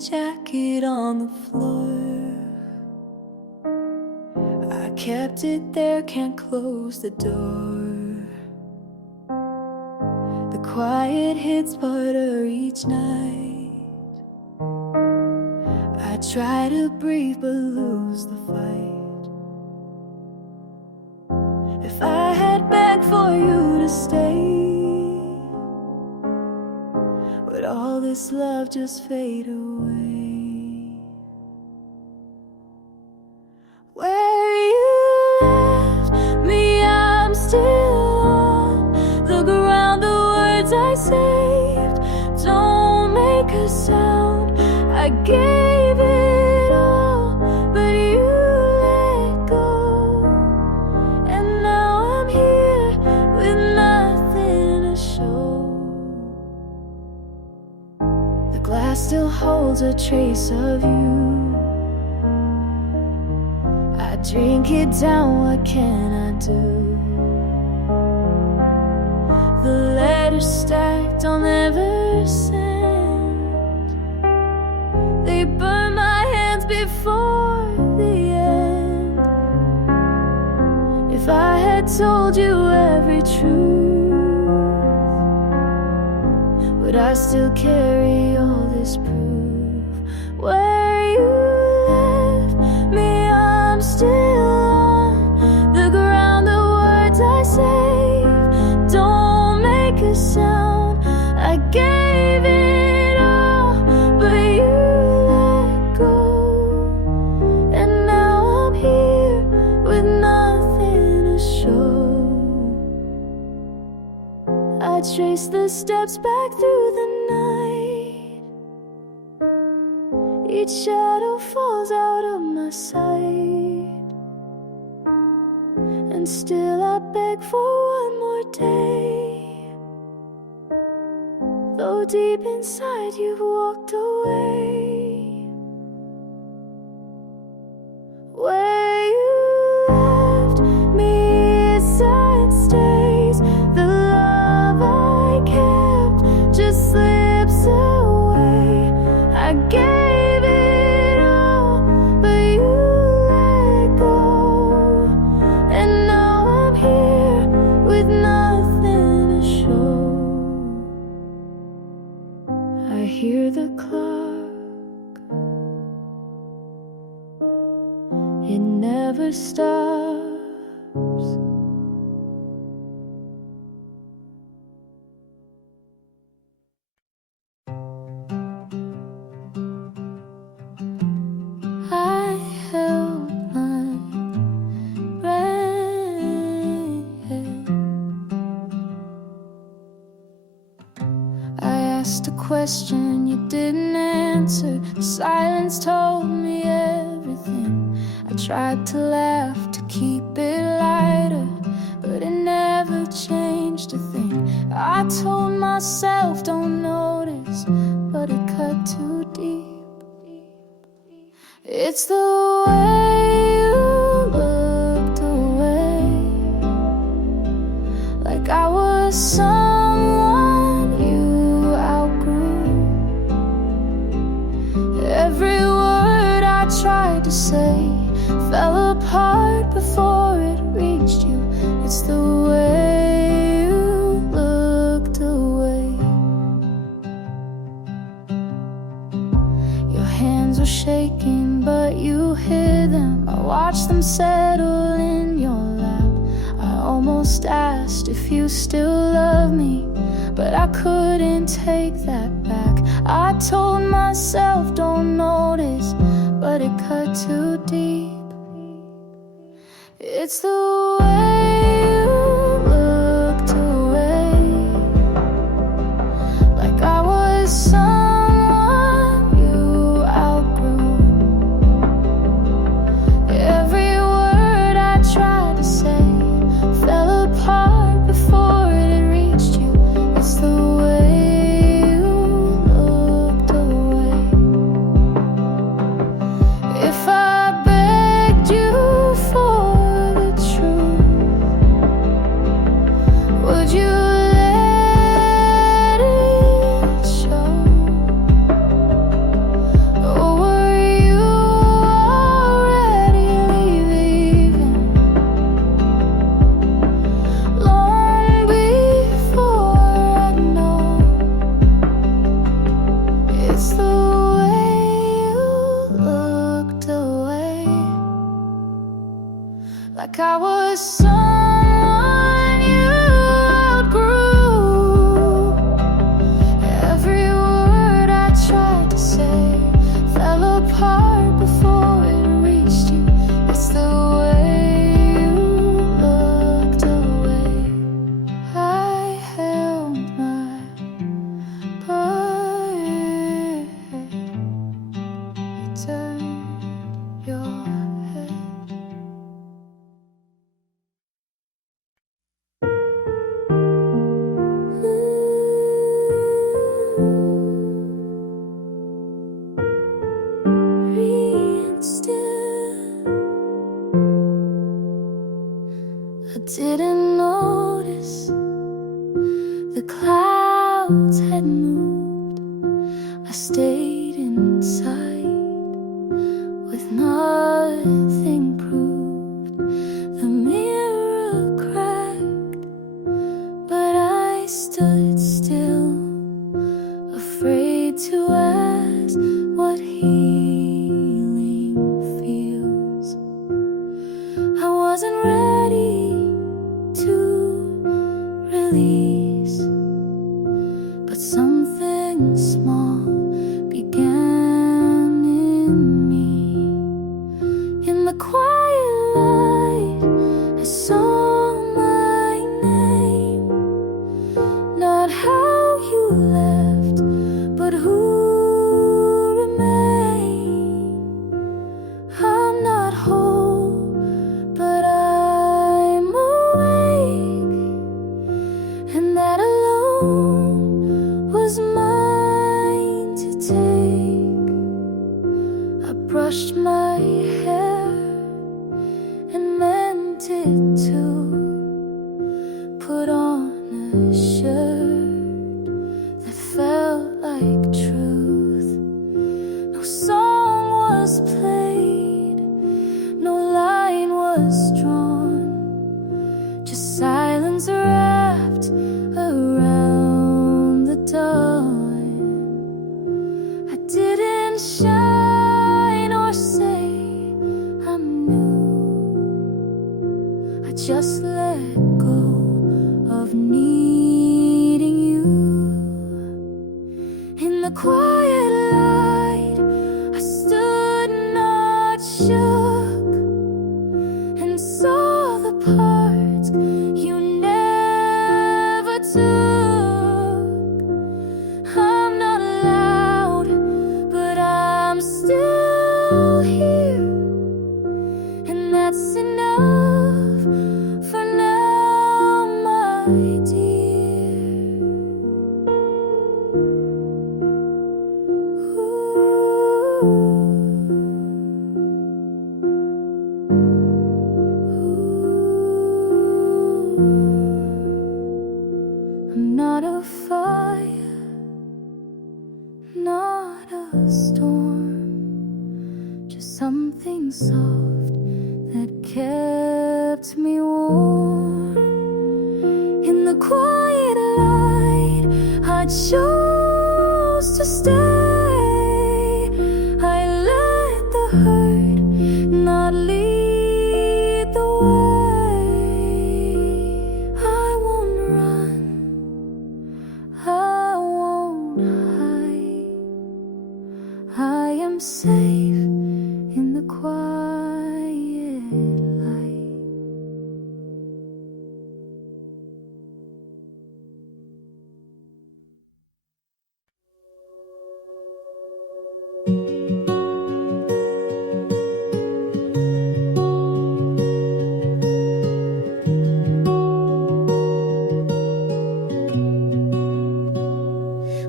jacket on the floor. I kept it there, can't close the door. The quiet hits harder each night. I try to breathe but lose the fight. If I had begged for you to stay, would all this love just fade away? Where you left me, I'm still on. Look around, the words I saved don't make a sound. I gave it all, but you let go. And now I'm here with nothing to show. The glass still holds a trace of you. I drink it down, what can I do? The letters stacked, I'll never send. They burn my hands before the end. If I had told you every truth, would I still carry all this proof? Where you left me, I'm still on the ground. The words I saved don't make a sound. I gave it all, but you let go. And now I'm here with nothing to show. I trace the steps back through the night. Each shadow falls out of my sight. And still I beg for one more day, though deep inside you've walked away. Where you left me, a sign stays. The love I kept just slips away. I gave it all, but you let go. And now I'm here with nothing to show. I hear the clock, it never stops. I held my breath. I asked a question you didn't answer. The silence told me everything. I tried to laugh to keep it lighter, but it never changed a thing. I told myself don't notice, but it cut too deep. It's the way you looked away, like I was someone you outgrew. Every word I tried to say fell apart before it reached you. It's the way you looked away. Your hands were shaking, but you hid them. I watched them settle in your lap. I almost asked if you still love me, but I couldn't take that back. I told myself don't notice, but it cut too deep. It's the way you looked away, like I was someone you outgrew. Every word I tried to say fell apart before it reached you. It's the way you looked away. If I begged you for the truth, like I was someone you outgrew. Every word I tried to say fell apart before it reached you. It's the way you looked away. I held my breath. You turned your head. I didn't notice the clouds had moved. I stayed inside with nothing proved. The mirror cracked, but I stood still, afraid to ask what healing feels. I wasn't ready to release, but something small began in me. In the quiet light, I saw my name. Not how you left, but who remained. I'm not whole, but I'm awake, and that alone was mine to take. I brushed my hair and meant it to put on a shirt that felt like truth. No song was played, no line was drawn, just silence wrapped around the dawn. I didn't shine or say I'm new. I just let go of needing you. In the quiet light, I stood not shook and saw the parts you never took. I'm not loud, but I'm still here, and that's enough for now, my dear. I'm not a fire, not a storm, just something soft that kept me warm. In the quiet light, I chose to stay. I let the hurt not lead the way. I won't run, I won't hide. I am safe in the quiet light.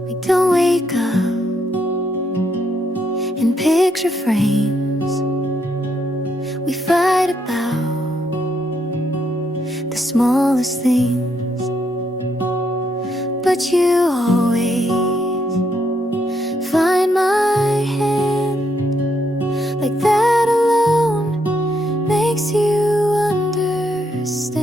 We don't wake up in picture frames. We fight about the smallest things, but you always find my hand. Like that alone makes you understand.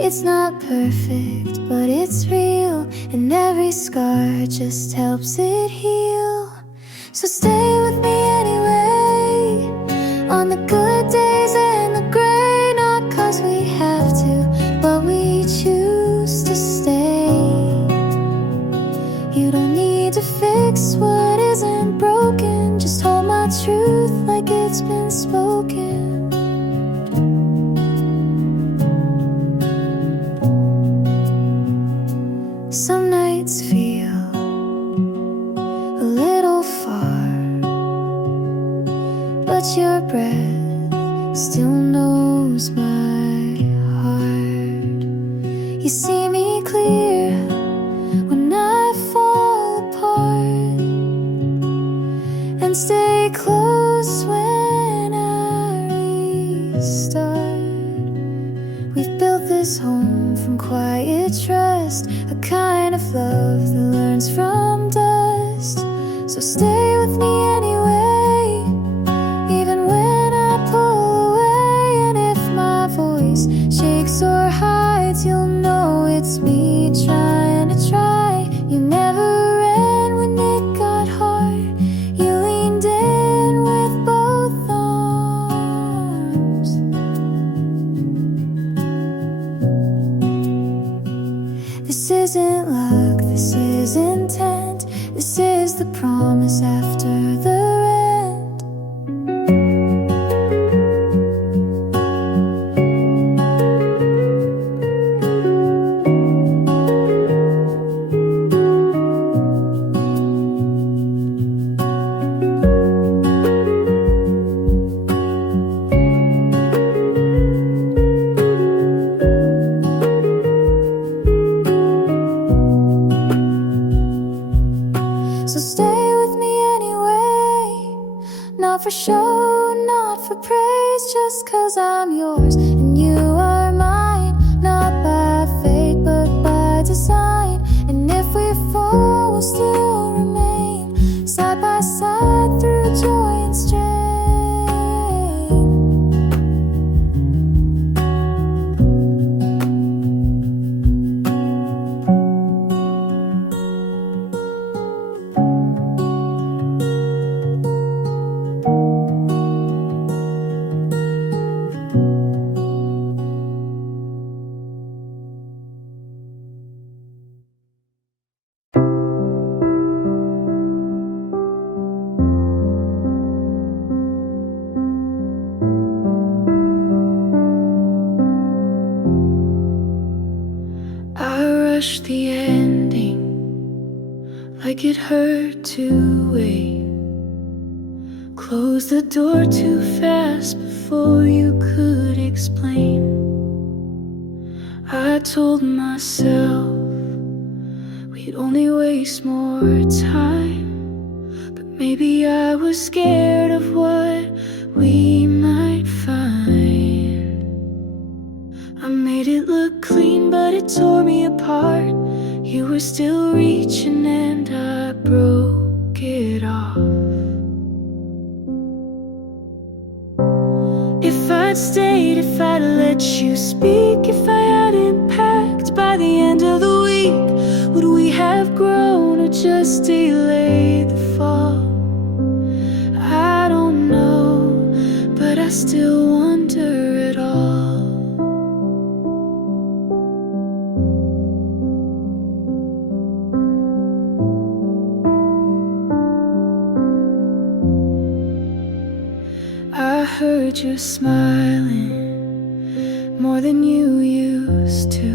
It's not perfect, but it's real, and every scar just helps it heal. So stay with me anyway, on the good days and that's been spoken. Some nights feel a little far, but your breath still knows my heart. You see me clear when I fall apart, and stay close when I restart. We've built this home from quiet trust, a kind of love that learns from dust. So stay with me anyway, even when I pull away. And if my voice shakes or hides, you'll know it's me trying to try. You never ran when it got hard. You leaned in with both arms. This isn't luck, this is intent. This is the promise after the rent. So stay with me anyway, not for show, not for praise, just 'cause I'm yours and you are mine. Not by fate but by design. And if we fall, we'll still remain side by side through joy and strain. Rush the ending like it hurt to wait. Close the door too fast before you could explain. I told myself we'd only waste more time, but maybe I was scared of what we might find. I made it look clean, but it tore me apart. You were still reaching and I broke it off. If I'd stayed, if I'd let you speak, if I hadn't packed by the end of the week, would we have grown or just delayed the fall? I don't know, but I still wonder at all. I heard you smiling more than you used to.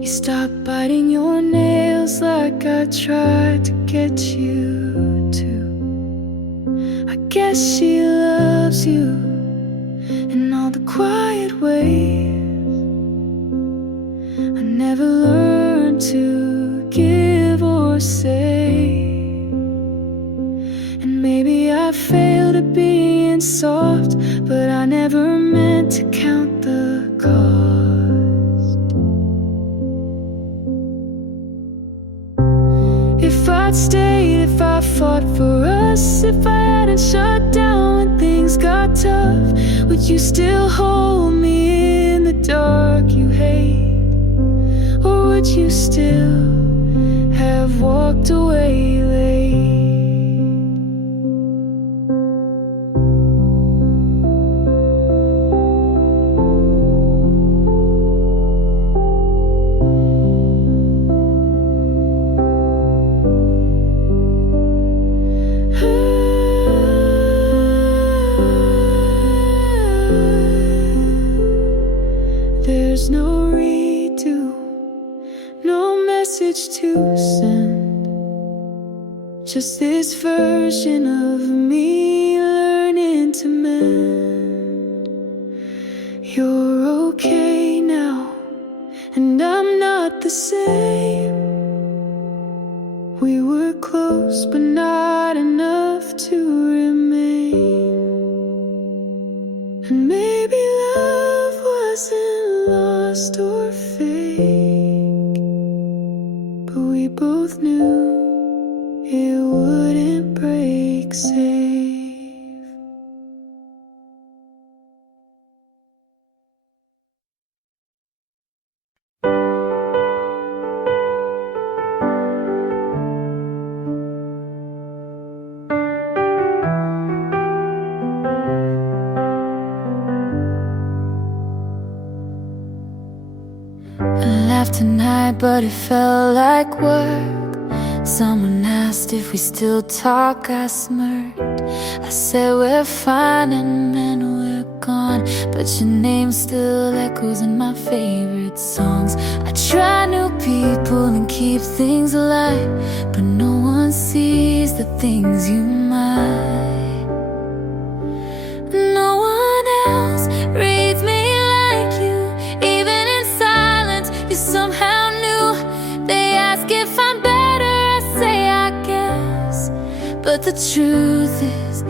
You stopped biting your nails like I tried to get you to. I guess she loves you in all the quiet ways. I never learned to give or say. And maybe I failed at being soft, but I never meant to count the cost. If I'd stayed, if I fought for us, if I hadn't shut down when things got tough, would you still hold me in the dark you hate? Or would you still have walked away late? just this version of me learning to mend. You're okay now, and I'm not the same. We were close, but not enough to remain. And maybe love wasn't lost or fake, but we both knew it wouldn't break safe. I laughed tonight, but it felt like work. Someone asked if we still talk, I smirked. I said we're fine and then we're gone, but your name still echoes in my favorite songs. I try new people and keep things alive, but no one sees the things you might. No one else reads me like you. Even in silence, you somehow knew. They ask if I'm better, I say I guess, but the truth is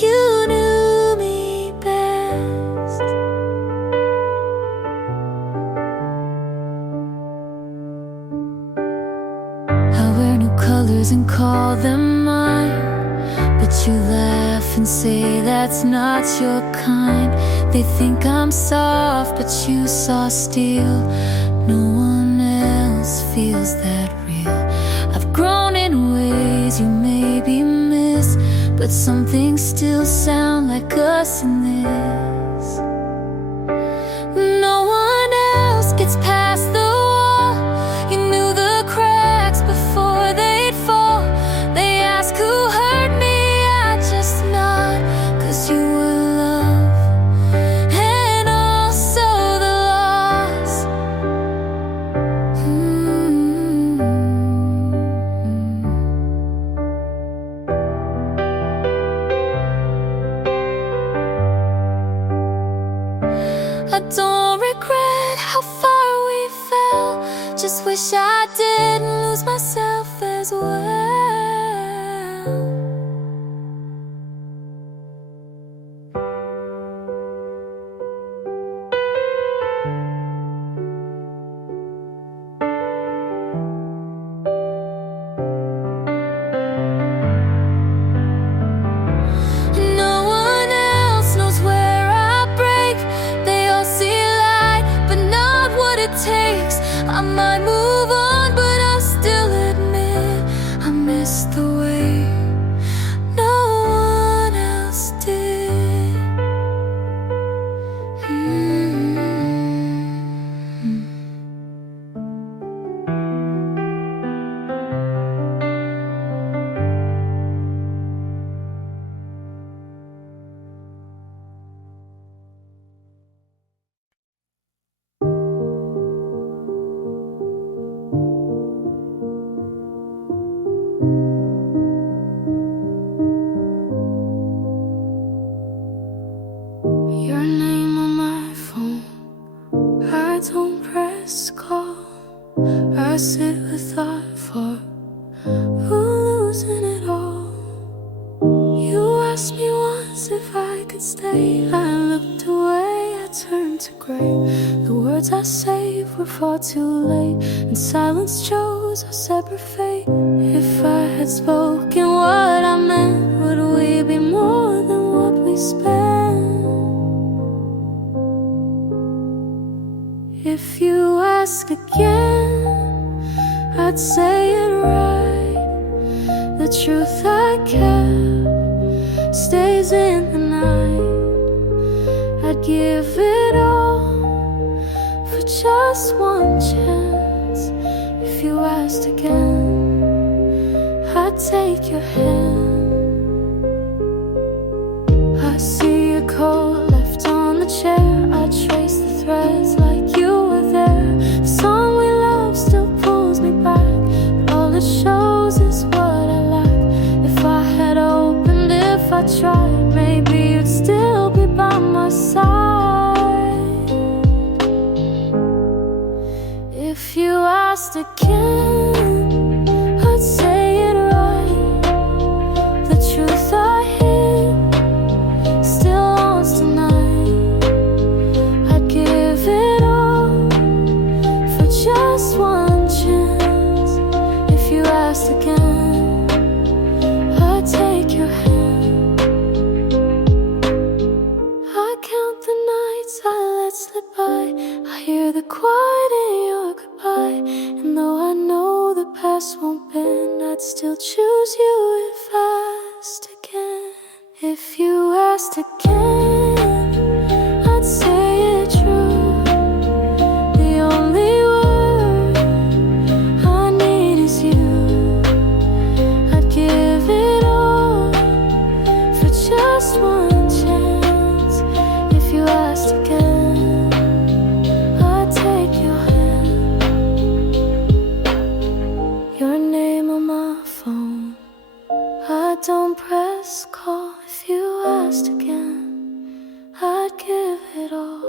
you knew me best. I wear new colors and call them mine, but you laugh and say that's not your kind. They think I'm soft, but you saw steel. No one else feels that real. I've grown in ways you maybe miss, but some things still sound like us in this. No one else gets past the wall. You knew the cracks before they'd fall. They ask who hurt me, I just nod, 'cause you were love and also the loss. I don't regret how far we fell, just wish I didn't lose myself as well. No one else knows where I break. They all see light, but not what it takes. I might move on, but I still admit I missed the way no one else did. Your name on my phone, I don't press call. I sit with thought for losing it all. You asked me once if I could stay. I looked away, I turned to gray. The words I saved were far too late, and silence chose our separate fate. If I had spoken what I meant, would we be more than what we spent? If you ask again, I'd say it right. The truth I kept stays in the night. I'd give it all for just one chance. If you asked again, I'd take your hand. I see your coat left on the chair. I trace the threads like you were there. The song we love still pulls me back, but all it shows is what I lack. asked again, I'd say it right. The truth I hid still haunts tonight. I'd give it all for just one chance. If you asked again, I'd take your hand. I count the nights I let slip by. I hear the quiet in your goodbye. And though I know the past won't bend, I'd still choose you if asked again. If you asked again, I'd say it true. The only word I need is you. I'd give it all for just one chance. If you asked again, I'd take your hand. Your name on my phone, I don't press call. If you asked again, I'd give it all.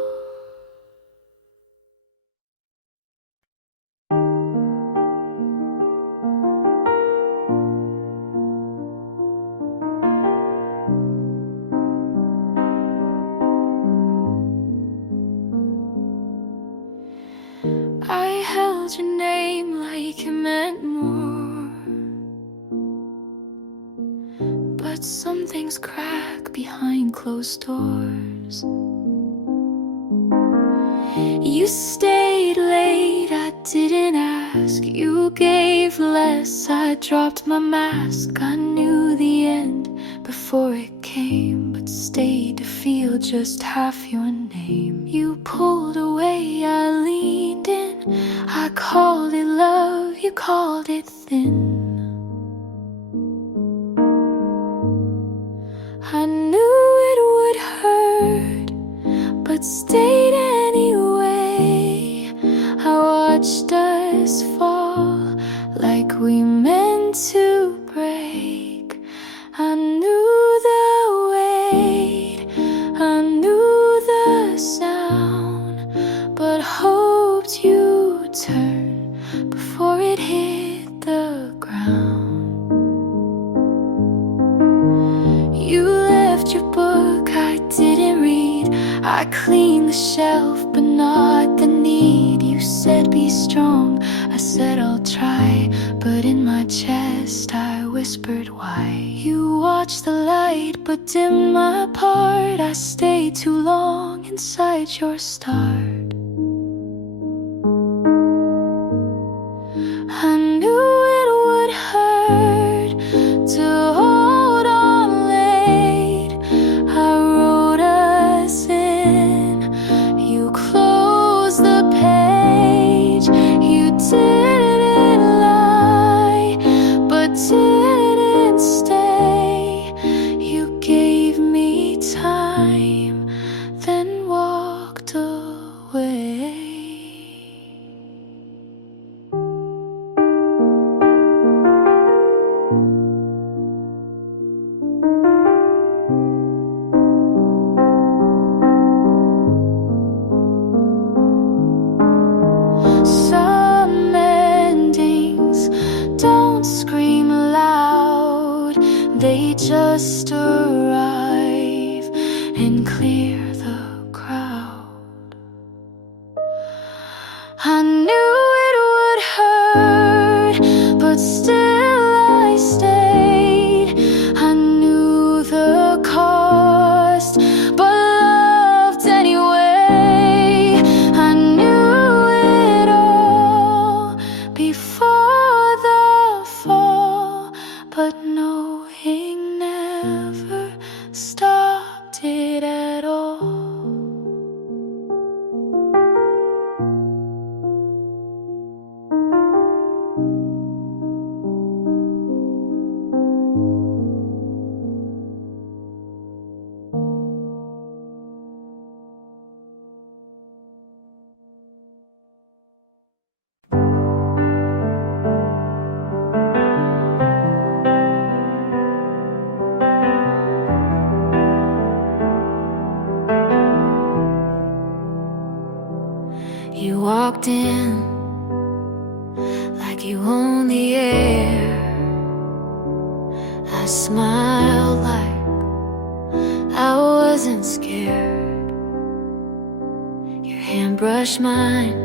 I held your name like it meant more, but some things crack behind closed doors. You stayed late, I didn't ask. You gave less, I dropped my mask. I knew the end before it came, but stayed to feel just half your name. You pulled away, I leaned in. I called it love, you called it thin. I knew it would hurt, but stayed anyway. I watched us fall like we meant to break. I knew the weight, I knew the sound, but hoped you'd turn before it hit the ground. You left your book, I didn't read. I cleaned the shelf, but not the need. You said be strong, I said I'll try, but in my chest I whispered why. You watched the light, but dimmed my part. I stayed too long inside your start. I knew it would hurt to hold on late. I wrote us in, you closed the page. You didn't lie, but didn't stay. You gave me time, then walked away. Some endings don't scream loud, they just arrive and clear the crowd. I knew it would hurt, but still I stayed. I knew the cost, but loved anyway. I knew it all before the fall, but knowing never stopped it at all. You walked in, you on the air. I smiled like I wasn't scared. Your hand brushed mine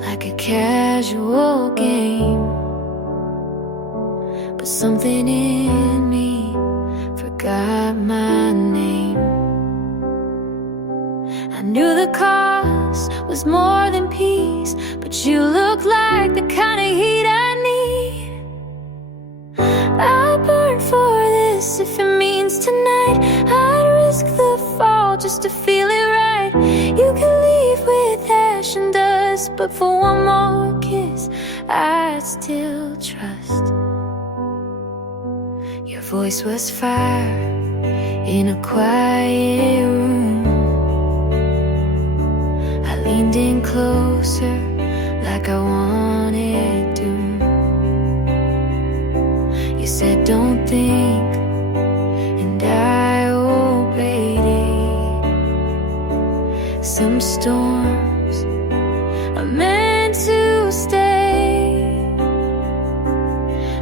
like a casual game. But something in me forgot my name. I knew the cost was more than peace, but you look like the kind of heat I need. I'll burn for this if it means tonight. I'd risk the fall just to feel it right. You can leave with ash and dust, but for one more kiss I'd still trust. Your voice was fire in a quiet room. I leaned in closer like I wanted to. You said don't think, and I obeyed it. Some storms are meant to stay.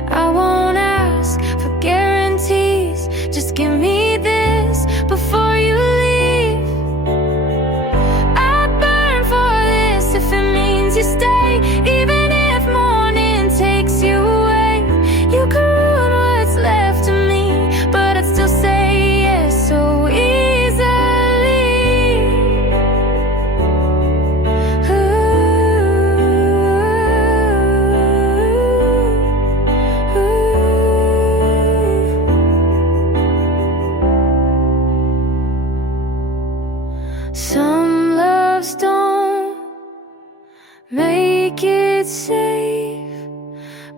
I won't ask for guarantees, just give me this before you leave. I'd burn for this if it means you stay, even if morning takes you away. You can ruin what's left of me, but I'd still say yes so easily. Some loves don't make it safe,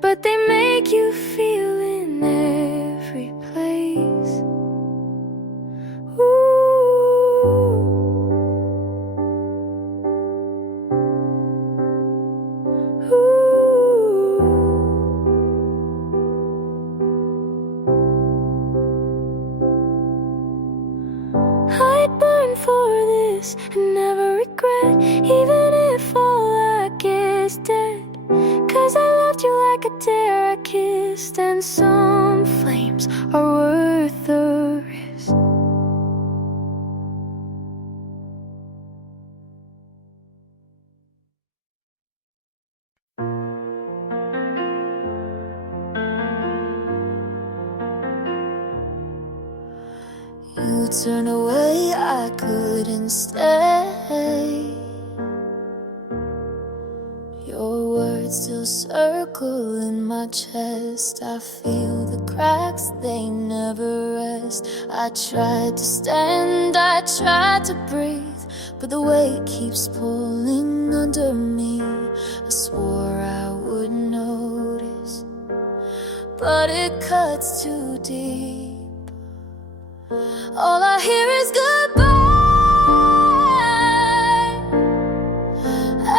but they make you feel in every place. I'd burn for this and never regret, even if all I get is dead. 'Cause I loved you like a dare I kissed, and some flames are worth the risk. You turned away, I couldn't stay. Your words still circle in my chest. I feel the cracks, they never rest. I tried to stand, I tried to breathe, but the weight keeps pulling under me. I swore I wouldn't notice, but it cuts too deep. All I hear is goodbye.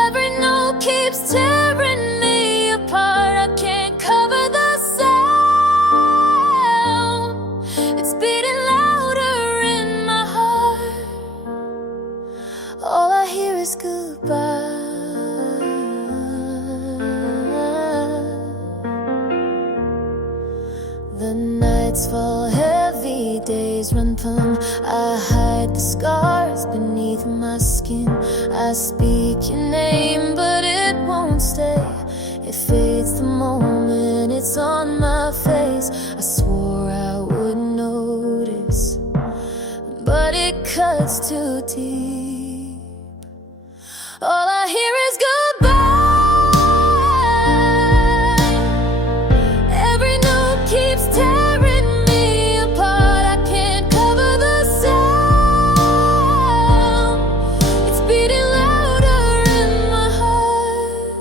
Every note keeps tearing me apart. I can't cover the sound. It's beating louder in my heart. All I hear is goodbye. The nights fall heavy, days run plumb. I hide the scars beneath my skin. I speak your name, but it won't stay. It fades the moment it's on my face. I swore I wouldn't notice, but it cuts too deep. All I hear is goodbye. Every note keeps tearing me apart. I can't cover the sound. It's beating louder in my heart.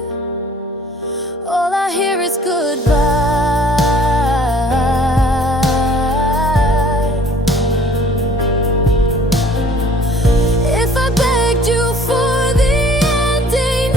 All I hear is goodbye. If I begged you for the ending,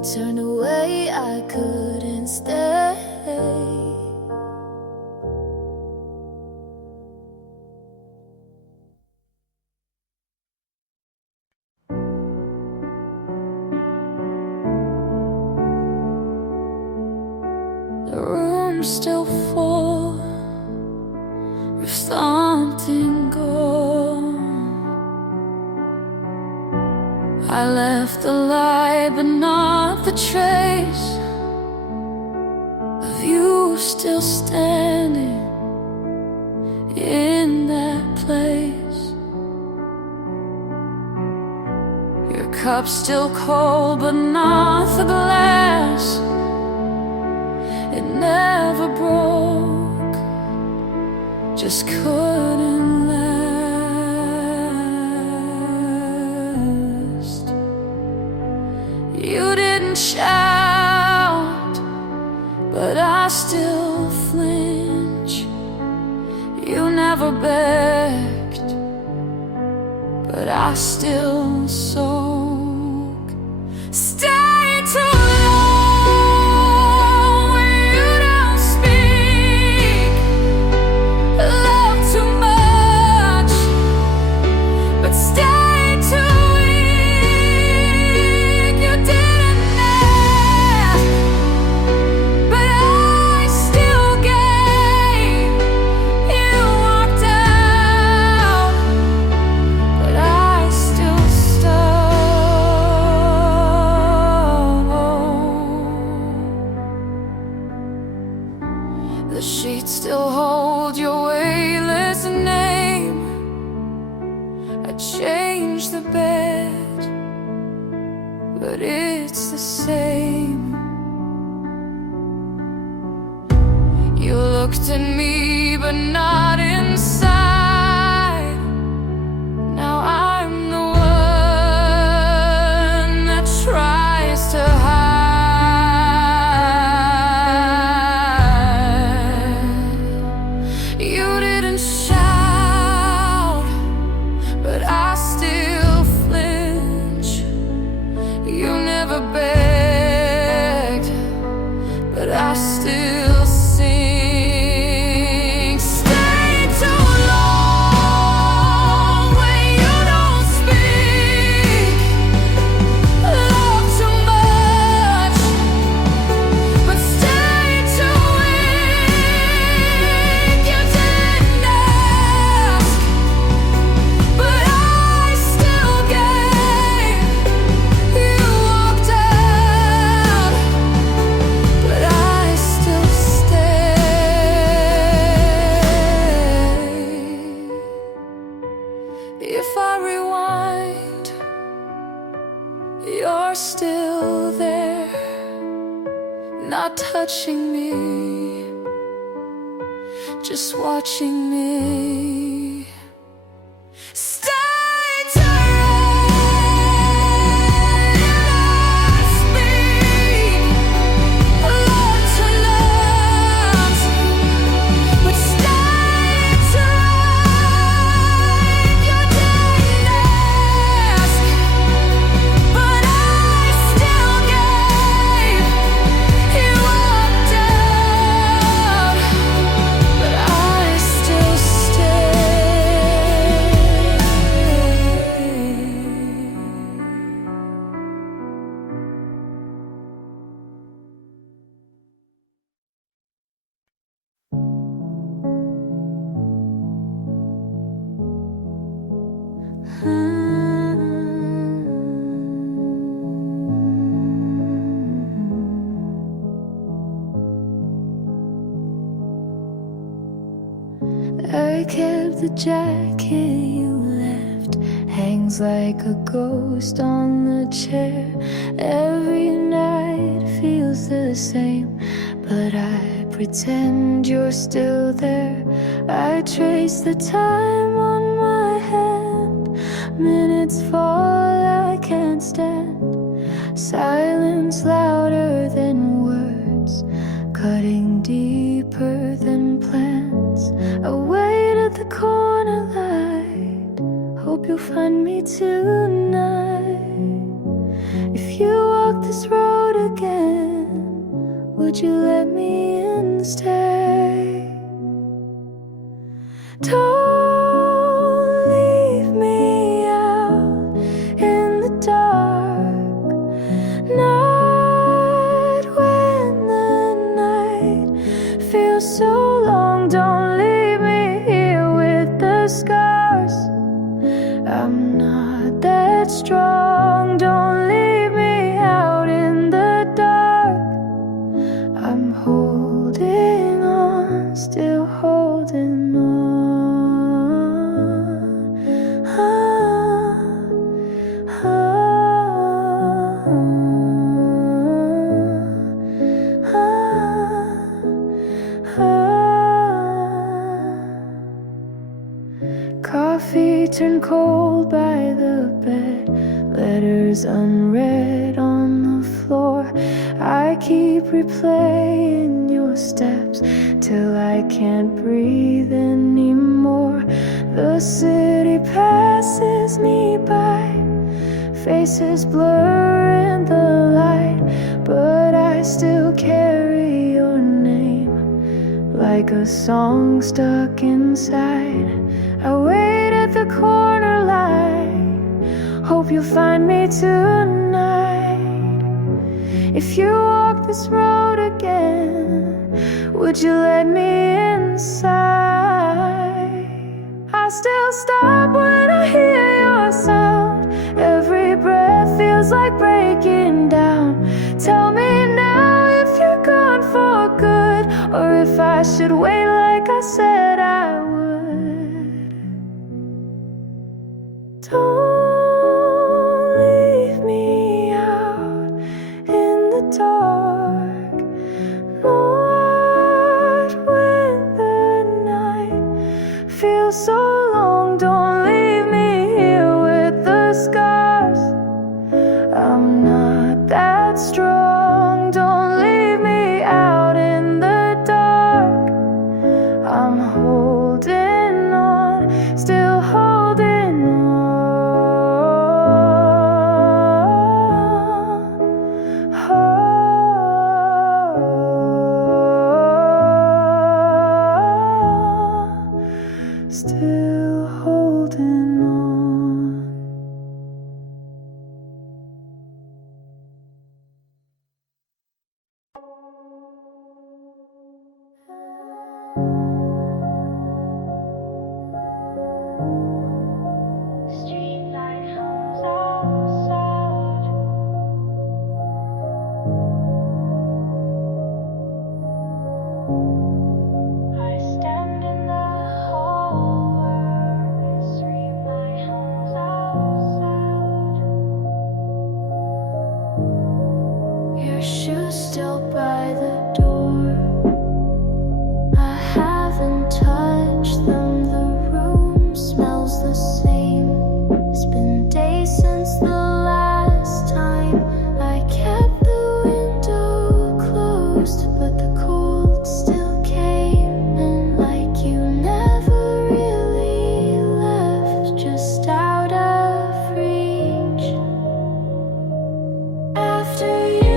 you turned away, I couldn't stay. The room's still full of something gone. I left the light but not the trace of you still standing in that place. Your cup's still cold but not the glass. It never broke, just couldn't last. You didn't shout, but I still flinch. You never begged, but I still soak. Stay too long when you don't speak. Love too much, but stay too weak. You didn't ask, but I still gave. You walked out, but I still stole. The sheets still hold your weightless name. I changed the bed, but it's the same. You looked at me, but not inside. Now I'm the one that tries to hide. You didn't shout, but I still flinch. You never begged, but I still sing. Stay too long when you don't speak. Love too much, but stay too weak. You didn't ask, but I still gave. You walked out, but I still stay. If I rewind, you're still there, not touching me, just watching me. Stay too long, speak. Love to love, but stay too long. You didn't ask, but I still gave. You walked out, but I still stay. I kept the jacket you left, hangs like a ghost on the chair. Every night feels the same, but I pretend you're still there. I trace the time on my hand, minutes fall I can't stand. Silence louder than words, cutting deeper than plans. I wait at the corner light, hope you'll find me tonight. If you walk this road road again, would you let me in stay? Don't leave me out in the dark, not when the night feels so long. Don't leave me here with the scars. I'm not that strong. Don't leave me out in the dark. I'm holding on, still holding on. Coffee turned cold by the bed, letters unread on the floor. I keep replaying your steps till I can't breathe anymore. The city passes me by, faces blur in the light, but I still carry your name like a song stuck inside. I wait at the corner light, hope you'll find me tonight. If you walk this road again, would you let me inside? I still stop when I hear your sound. Every breath feels like breaking down. Tell me now if you're gone for good, or if I should wait like I said I would. Don't leave me out in the dark, not when the night feels so long. Don't leave me here with the scars. I'm not that strong. Don't leave me out in the dark. I'm holding on, still holding on. Still holding on. Streetlight comes outside. I stand in the hallway. Streetlight comes outside. Your shoes still by the door. I haven't touched them. The room smells the same. It's been days since the last time I kept the window closed, but the cold still came, and like you never really left, just out of reach. After you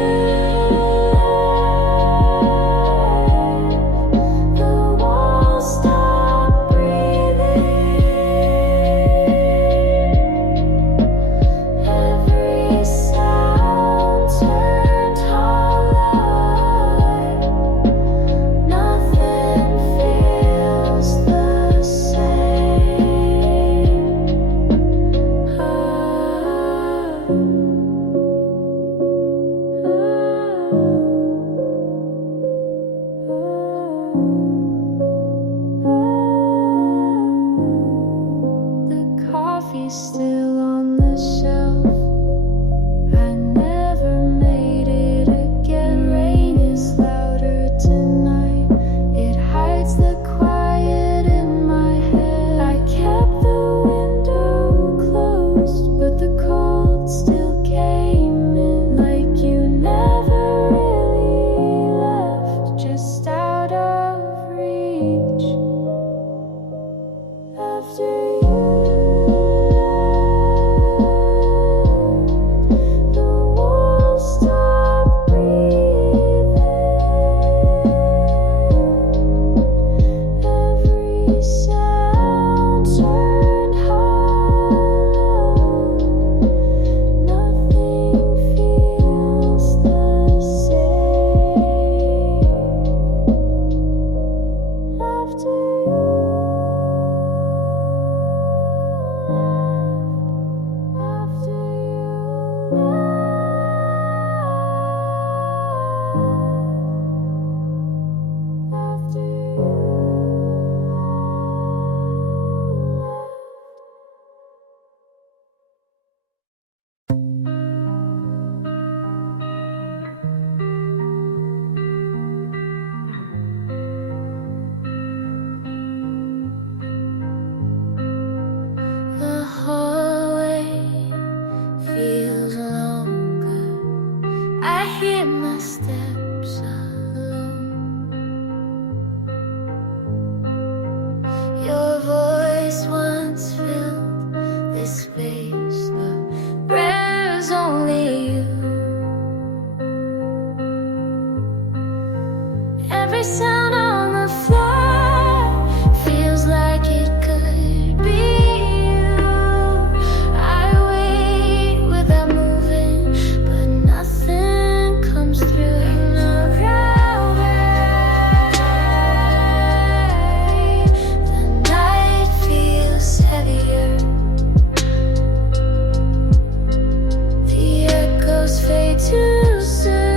hear my steps alone. Your voice once filled this space, but there's only you. Every sound on the floor feels like it could be you. I wait without moving, but nothing comes through. In the railway, the night feels heavier. The echoes fade too soon.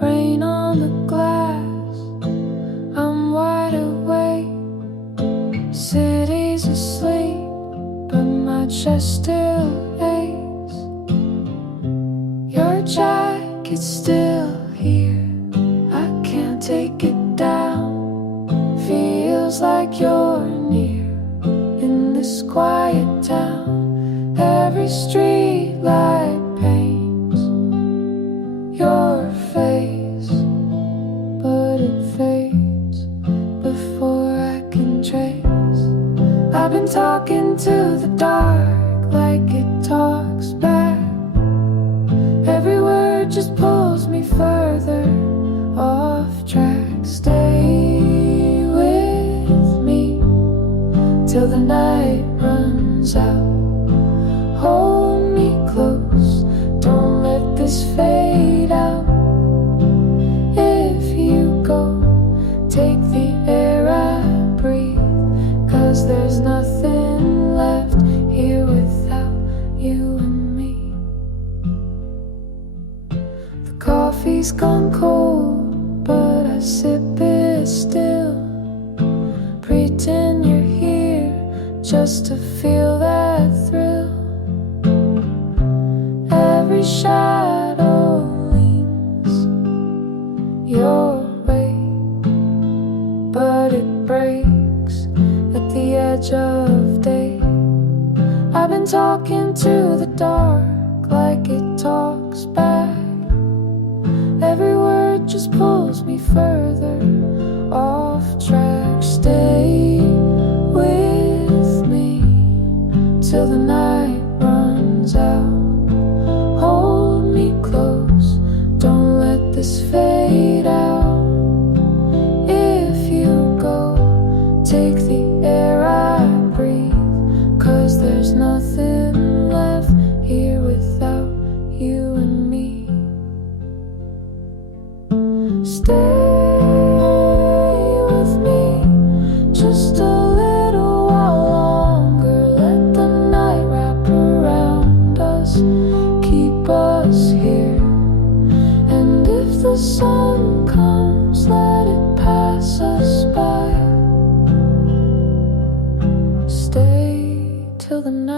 Rain on the glass, I'm wide awake. City's asleep, but my chest still aches. Your jacket's still here, I can't take it down. Feels like you're near in this quiet town. Every street light paints your face, but it fades before I can trace. I've been talking to the dark like it talks back. Every word just pulls me further off track. Stay with me till the night runs out. Hold me close, don't let this fade out. If you go, take the air I breathe, 'cause there's nothing left here without you and me. The coffee's gone cold, but I sip it still. Pretend you're here just to feel that thrill. Every shadow leans your way, but it breaks at the edge of day. I've been talking to the dark like it talks back. Every word just pulls me further off track. Stay with me till the night runs out.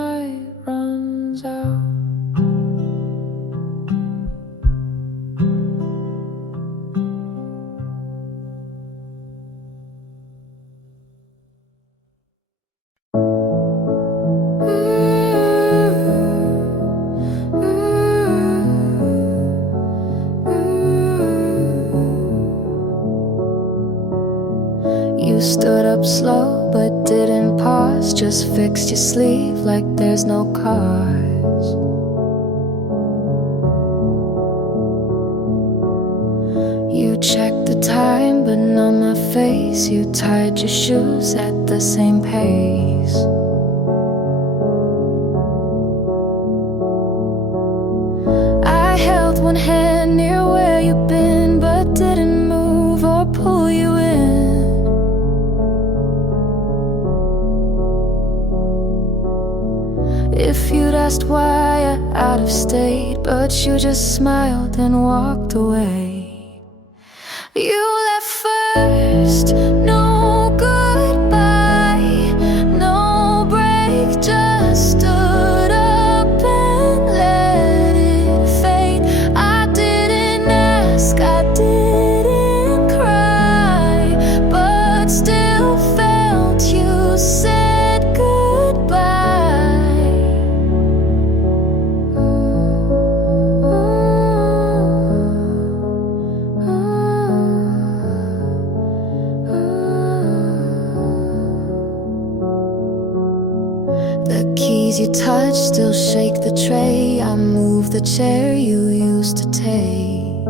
night runs out. You stood up slow but didn't pause, just fixed your sleeve like there's no cause. You checked the time but not my face. You tied your shoes at the same pace. I held one hand near where you've been but didn't move or pull you in. If you'd asked why you're out of state, but you just smiled and walked away. You left first, no goodbye, no break, just stood up and let it fade. I didn't ask, I didn't cry, but still felt you said goodbye. The keys you touch still shake the tray. I move the chair you used to take.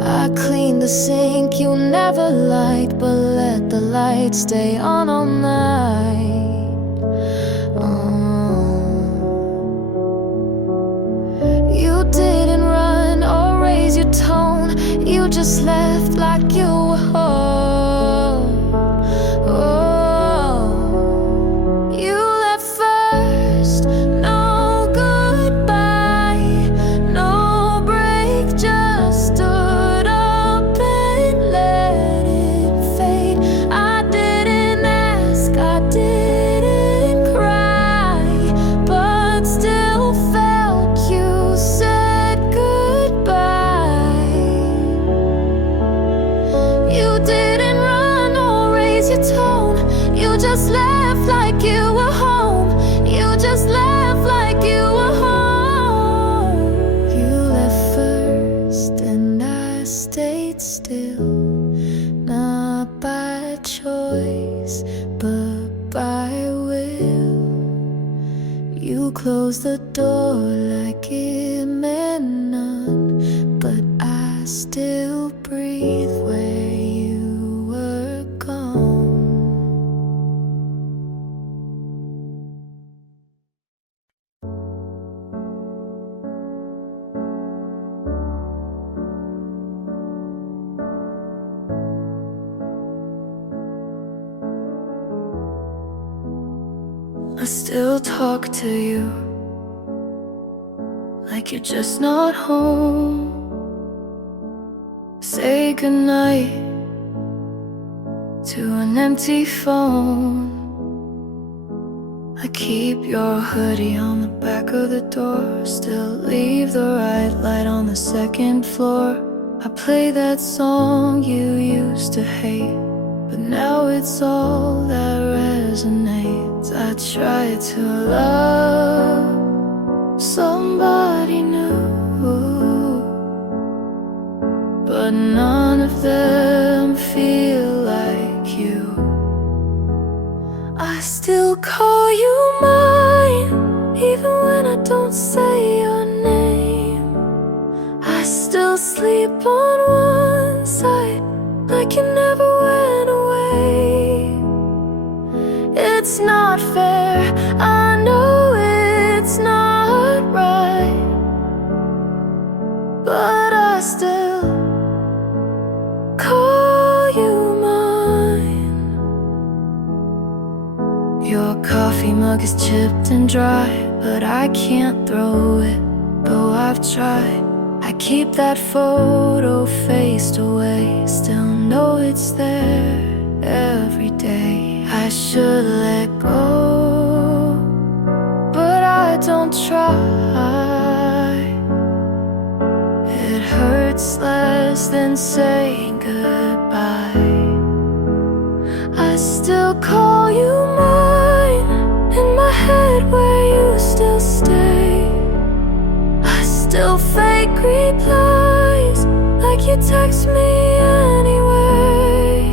I clean the sink you never liked, but let the light stay on all night. You didn't run or raise your tone. You just left like you were home. Just left like you were home. You just left like you were home. You left first and I stayed still, not by choice but by will. You closed the door like it meant none, but I still breathe where you were gone. I still talk to you like you're just not home. Say goodnight to an empty phone. I keep your hoodie on the back of the door, still leave the right light on the second floor. I play that song you used to hate, but now it's all that resonates. I tried to love somebody new, but none of them feel like you. I still call you mine, even when I don't say your name. I still sleep on one side, like you never went away. It's not fair, I know it's not right, but I still call you mine. Your coffee mug is chipped and dry, but I can't throw it, though I've tried. I keep that photo faced away, still know it's there. every day. I should let go, but I don't try. It hurts less than saying goodbye. I still call you mine, in my head where you still stay. I still fake replies, like you text me anyway.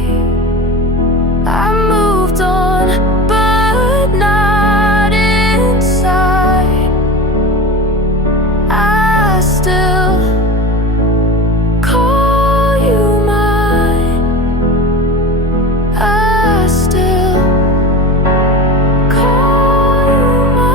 I moved on, but not inside. I still call you mine. I still call you mine.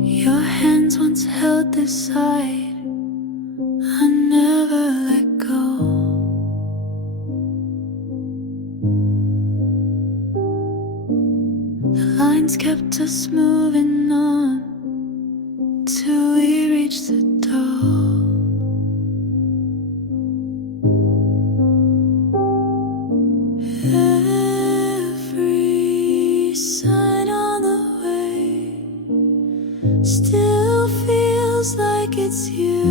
Your hands once held this side, I never let go. The lines kept us moving on till we reached the door. Every sign on the way still feels like it's you.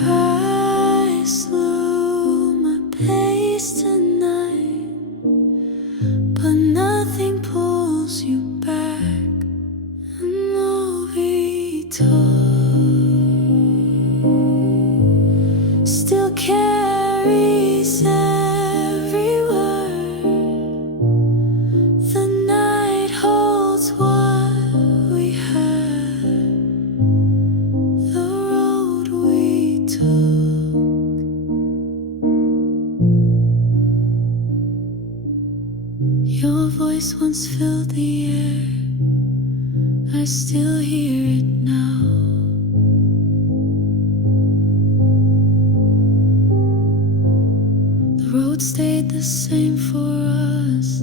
I slow my pace tonight, but nothing pulls you back. No return. Still carries every word. The night holds what we had. The road we took. Your voice once filled the air, I still hear it now. The road stayed the same for us,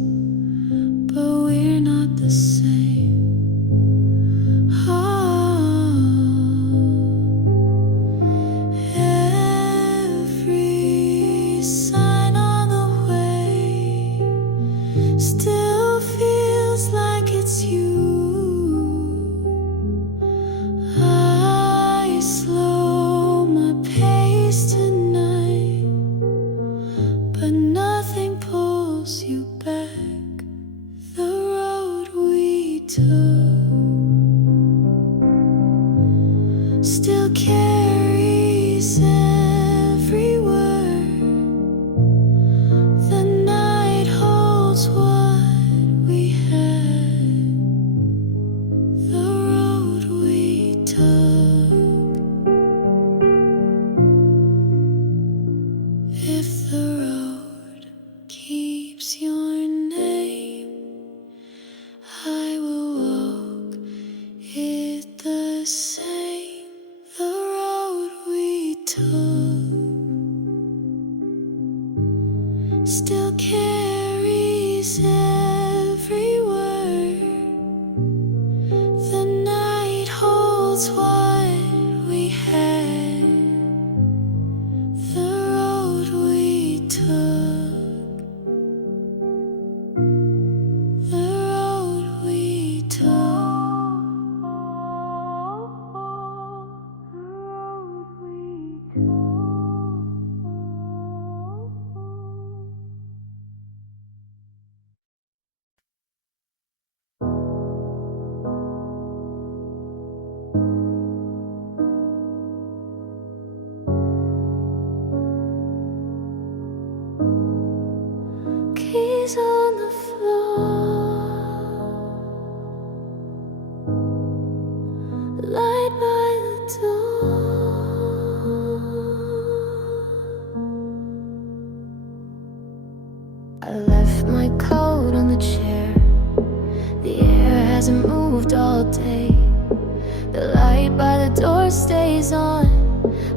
but we're not the same. Oh, every sign on the way still feels like it's you. I slow my pace tonight, but nothing pulls you back. The road we took still carries every word. The night holds what we had. The road we took. If the road keeps your name, I will walk it the same. The road we took still carries every word. The night holds what we had. The road we took. The road we took. The road we took.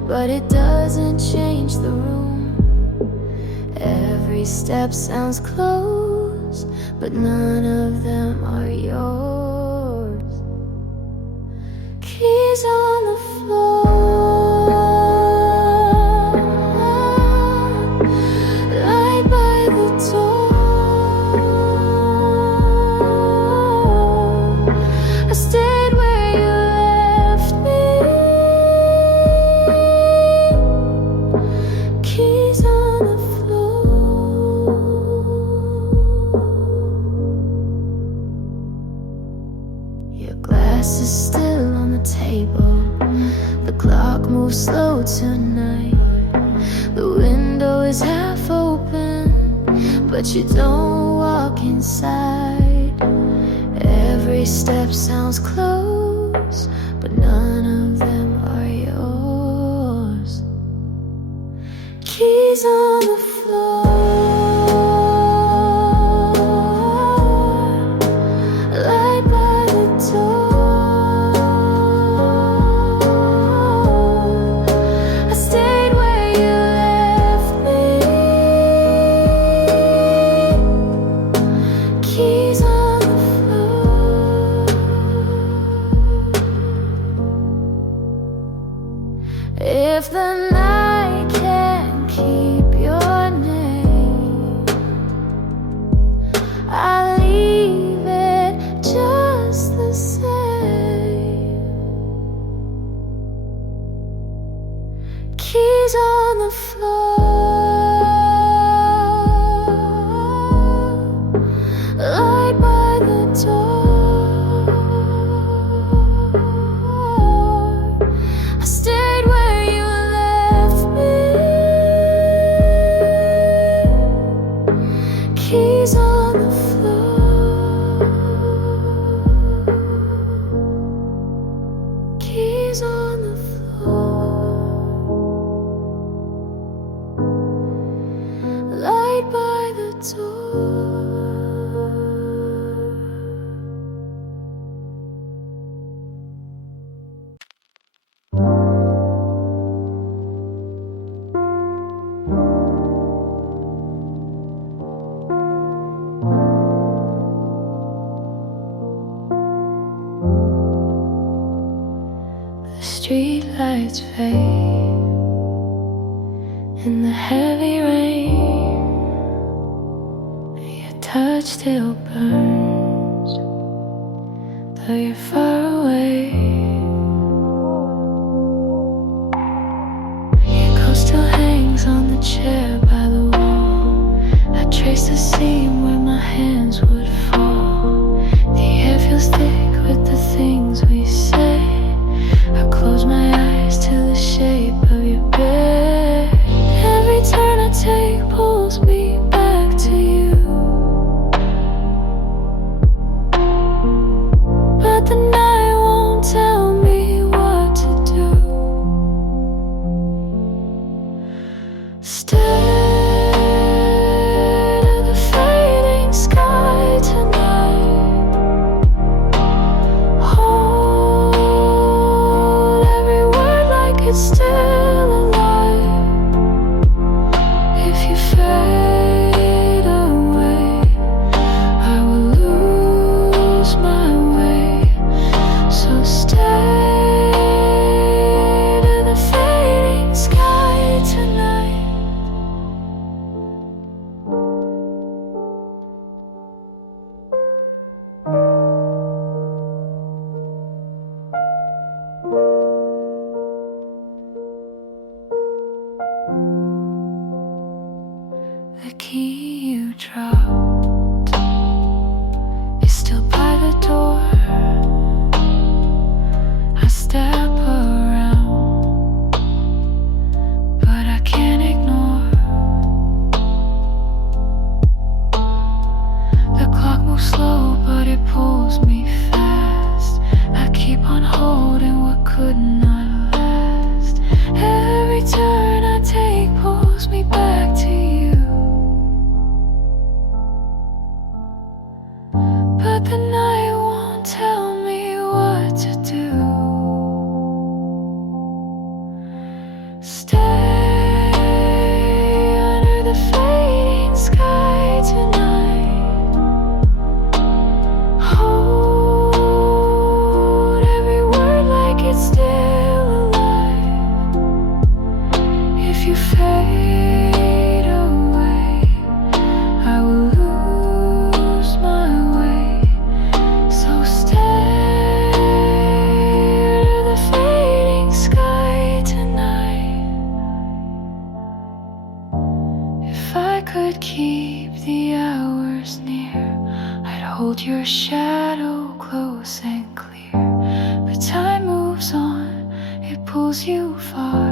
but it doesn't change the room. Every step sounds close, but none of them are yours. Keys on the floor, light by the door. I stayed where you left me. Keys on the floor. Your glass is still on the table. The clock moves slow tonight. The window is half open, but you don't walk inside. Every step sounds close, but none of them are yours. Keys on the floor, light by the door. I stayed where you left me. Keys on the floor. If the night can't keep your name, I leave it just the same. Keys on the floor, light by the door. I stayed where you left me. Keys on the floor. Keys on the floor, light by the door. The street lights fade in the heavy rain. Your touch still burns, though you're far away. Your coat still hangs on the chair by the wall. I trace the seam where my hands would fall. The air feels thick with the things we say. I close my eyes to the shape of your bed. Every turn I take pulls me back to you, but the night won't tell me what to do. Stare at the fading sky hold your shadow close and clear. But time moves on, it pulls you far.